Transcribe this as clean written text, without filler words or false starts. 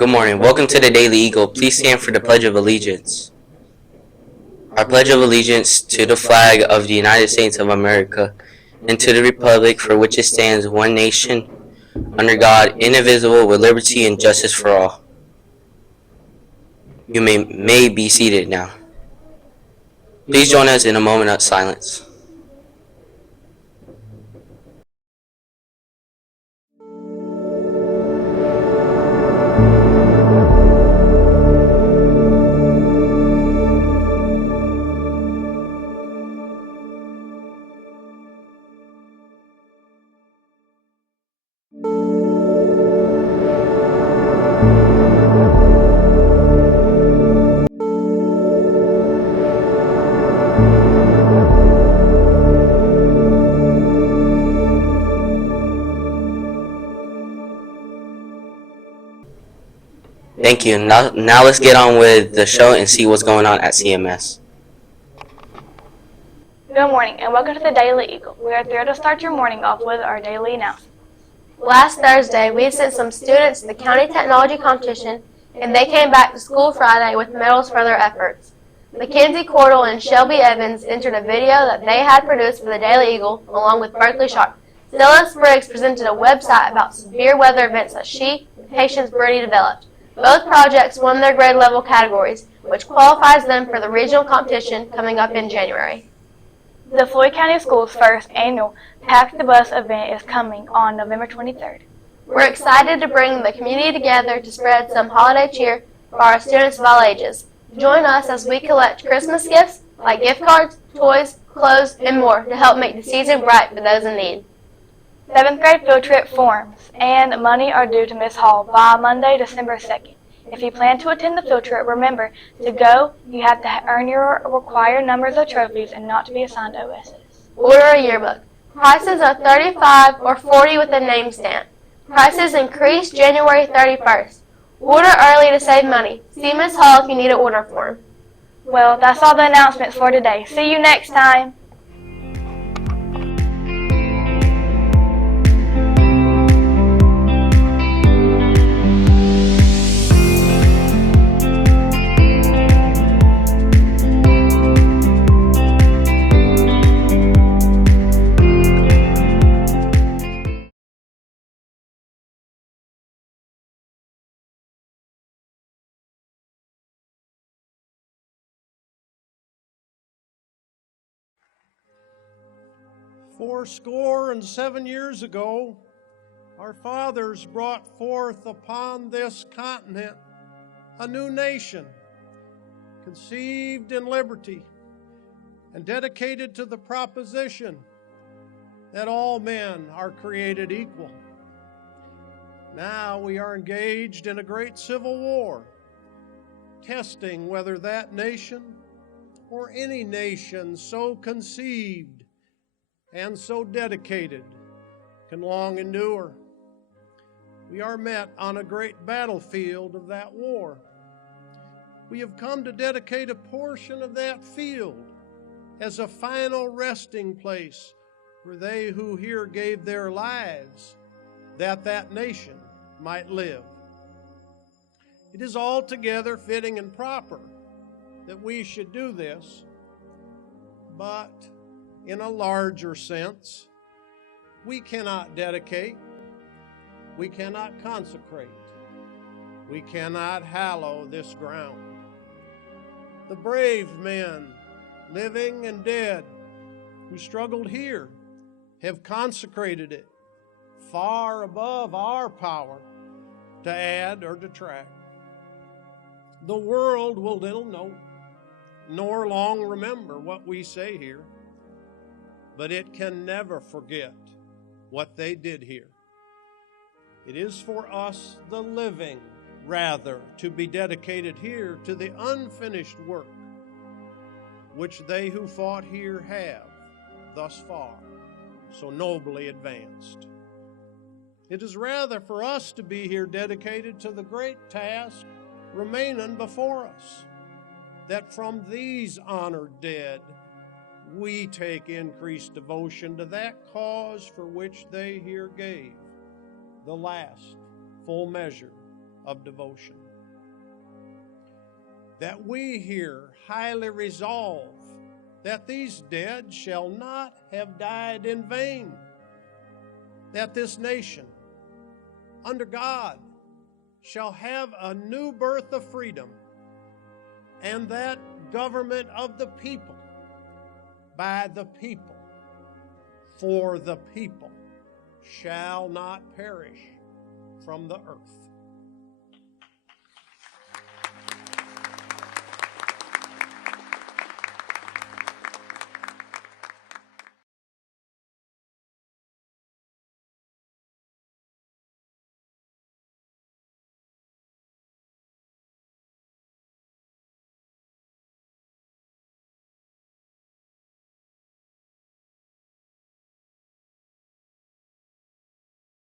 Good morning. Welcome to the Daily Eagle. Please stand for the Pledge of Allegiance. I pledge of allegiance to the flag of the United States of America and to the republic for which it stands, one nation, under God, indivisible, with liberty and justice for all. You may be seated now. Please join us in a moment of silence. Thank you. Now let's get on with the show and see what's going on at CMS. Good morning and welcome to the Daily Eagle. We are thrilled to start your morning off with our daily announcements. Last Thursday, we sent some students to the county technology competition, and they came back to school Friday with medals for their efforts. Mackenzie Cordell and Shelby Evans entered a video that they had produced for the Daily Eagle, along with Berkeley Sharp. Stella Briggs presented a website about severe weather events that she and Patience Brady developed. Both projects won their grade level categories, which qualifies them for the regional competition coming up in January. The Floyd County Schools' first annual Pack the Bus event is coming on November 23rd. We're excited to bring the community together to spread some holiday cheer for our students of all ages. Join us as we collect Christmas gifts like gift cards, toys, clothes, and more to help make the season bright for those in need. 7th grade field trip forms and money are due to Ms. Hall by Monday, December 2nd. If you plan to attend the field trip, remember to go. You have to earn your required numbers of trophies and not to be assigned OSs. Order a yearbook. Prices are $35 or $40 with a name stamp. Prices increase January 31st. Order early to save money. See Ms. Hall if you need an order form. Well, that's all the announcements for today. See you next time. Fourscore and 7 years ago, our fathers brought forth upon this continent a new nation, conceived in liberty and dedicated to the proposition that all men are created equal. Now we are engaged in a great civil war, testing whether that nation or any nation so conceived and so dedicated can long endure. We are met on a great battlefield of that war. We have come to dedicate a portion of that field as a final resting place for they who here gave their lives that that nation might live. It is altogether fitting and proper that we should do this, but in a larger sense, we cannot dedicate, we cannot consecrate, we cannot hallow this ground. The brave men, living and dead, who struggled here, have consecrated it far above our power to add or detract. The world will little note, nor long remember what we say here, but it can never forget what they did here. It is for us, the living, rather, to be dedicated here to the unfinished work which they who fought here have, thus far, so nobly advanced. It is rather for us to be here dedicated to the great task remaining before us, that from these honored dead we take increased devotion to that cause for which they here gave the last full measure of devotion. That we here highly resolve that these dead shall not have died in vain, that this nation, under God, shall have a new birth of freedom, and that government of the people, by the people, for the people, shall not perish from the earth.